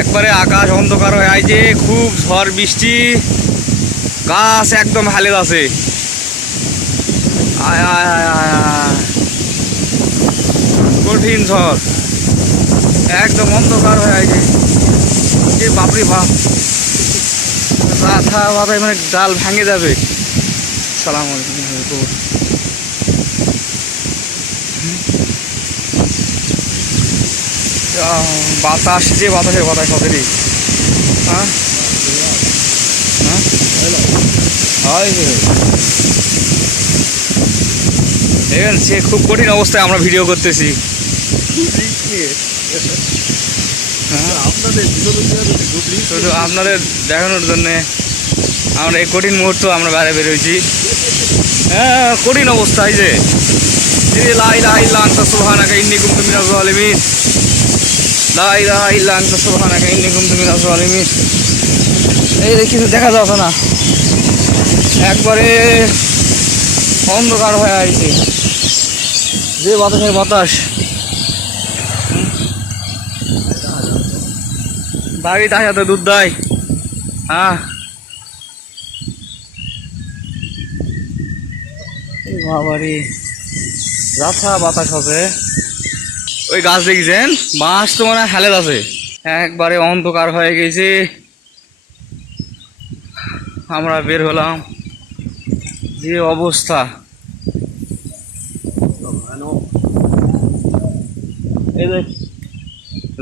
একবারে আকাশ অন্ধকার হয়ে আইছে খুব ঝড় বৃষ্টি। গাছ একদম হালে আছে। কঠিন ঝড়। একদম অন্ধকার হয়ে আইছে এ বাপরে বাপ। রাথা বাতায় মানে ডাল ভাঙে যাবে। সালাম আলাইকুম। বাতাস যে বাতাসের বাতাস সতেরই হ্যাঁ? হ্যাঁ। দেখেন, সে খুব কঠিন অবস্থায় আমরা ভিডিও করতেছি। আপনাদের দেখানোর জন্যে আমরা এই কঠিন মুহূর্ত আমরা বাইরে বেরোইছি হ্যাঁ কঠিন অবস্থা এই যে। এই লা ইলাহা ইল্লা আনতা সুবহানাকা ইন্নী কুনতু মিনাজ জালিমিন। লা ইলাহা ইল্লা আনতা সুবহানাকা, ইন্নী কুনতু মিনাজ জালিমিন। এই কিছু দেখা যাচ্ছে না। একবারে অন্ধকার হয়ে আইছে। যে বাতাসের বাতাস। বাড়িতে আসাতে দুধ দেয়। হ্যাঁ। বাবারে রাথা বাতাস আছে ওই গাছ দেখছেন? বাঁশ তো মানে হেলে আছে। একবারে অন্ধকার হয়ে গেছে। আমরা বের হলাম। যে অবস্থা।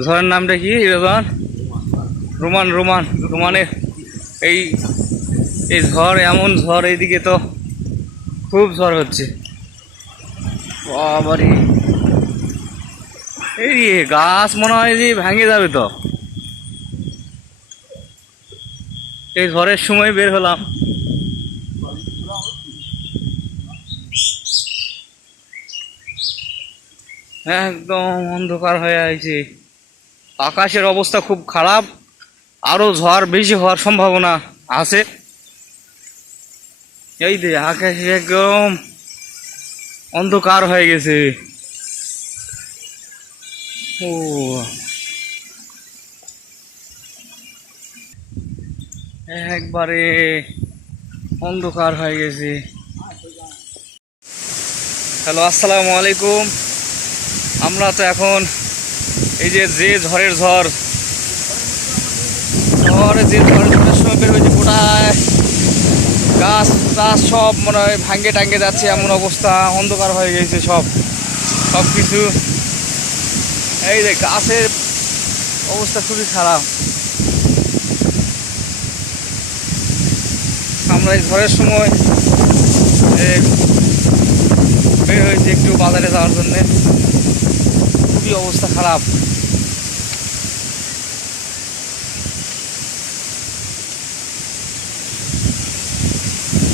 ঝড়ের নামটা কি? রেজন রোমান রোমান, রোমানের এই এই ঝড়, এমন ঝড় এইদিকে তো খুব ঝড় হচ্ছে। বাবারে। এই গাছ মনে হয় যে ভেঙে যাবে তো। এই ঝড়ের সময় বের হলাম। একদম অন্ধকার হয়ে আছে আকাশের অবস্থা খুব খারাপ। আরও ঝড় বেশি হওয়ার সম্ভাবনা আছে। এই যে আকাশে একদম অন্ধকার হয়ে গেছে। ও। একবারে অন্ধকার হয়ে গেছে। হ্যালো, আসসালামু আলাইকুম। আমরা তো এখন এই যে যে ঝড়ের ঝড় ঝড় যে ঝড়ের ঝড়ের সময় বের হয়েছে, গোটায় গাছ টাছ সব মনে হয় ভাঙ্গে টাঙ্গে যাচ্ছে, এমন অবস্থা, অন্ধকার হয়ে গেছে সব। সব কিছু এই যে গাছের অবস্থা খুবই খারাপ। আমরা এই ঝড়ের সময় বের হয়েছি একটু বাজারে যাওয়ার জন্যে। খুবই অবস্থা খারাপ।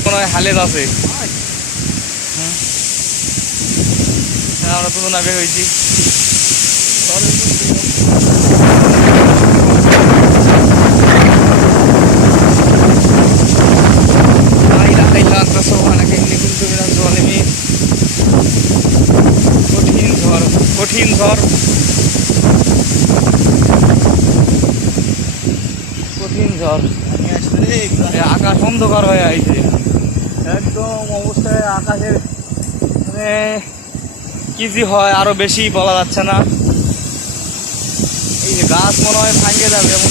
মনে হয় হালের আছে। হুম। হ্যাঁ, আমরা তো না বের হয়েছি। কঠিন ঝড় কঠিন ঝড় আকাশ অন্ধকার হয়ে আইছে একদম অবস্থায় আকাশের মানে কি যে হয় আরও বেশি বলা যাচ্ছে না এই যে গাছ মনে হয় ভাঙে যাবে এমন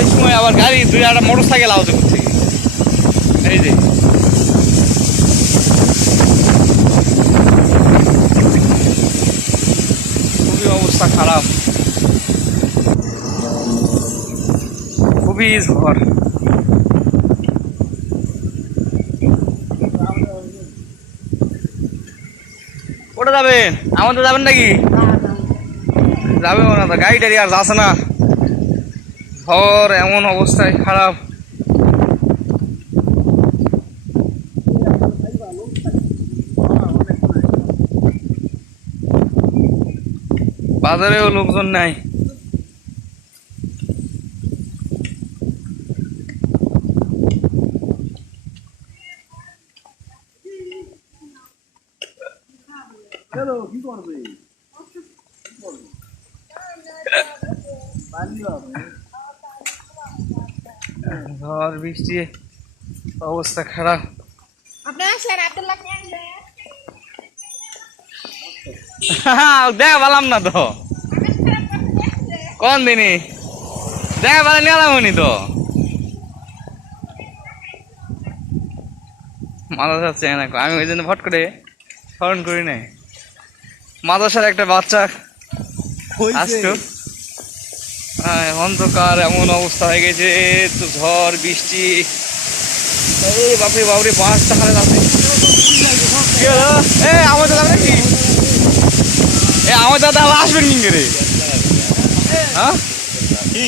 এই সময় আবার গাড়ি, দুই একটা মোটর সাইকেল আওয়াজ করছে। এই যে। খুবই অবস্থা খারাপ। খুবই ঝড়। কোটা যাবেন? আমাদের যাবেন নাকি? যাবে না গাড়ি টাড়ি আর যাচ্ছে না। ঘর এমন অবস্থায় খারাপ। বাজারেও লোকজন নাই। ঝড় বৃষ্টি অবস্থা খারাপ। আপনারা স্যার আব্দুল্লাহ কে আনবে দেখা পেলাম না তো। কোন দিনই? দেখা পেলে নিলাম উনি তো। মাদ্রাসা চেয়ে না আমি ওই জন্য ফট করে স্মরণ করি নাই। মাদ্রাসার একটা বাচ্চা আসতো হ্যাঁ, অন্ধকার এমন অবস্থা হয়ে গেছে তো ঝড় বৃষ্টি। বাপরে বাপরে পাঁচটা হালে আছে। কি এ আমার দাদা নাকি এ আমার দাদা আসবেন কি করে হ্যাঁ? কি?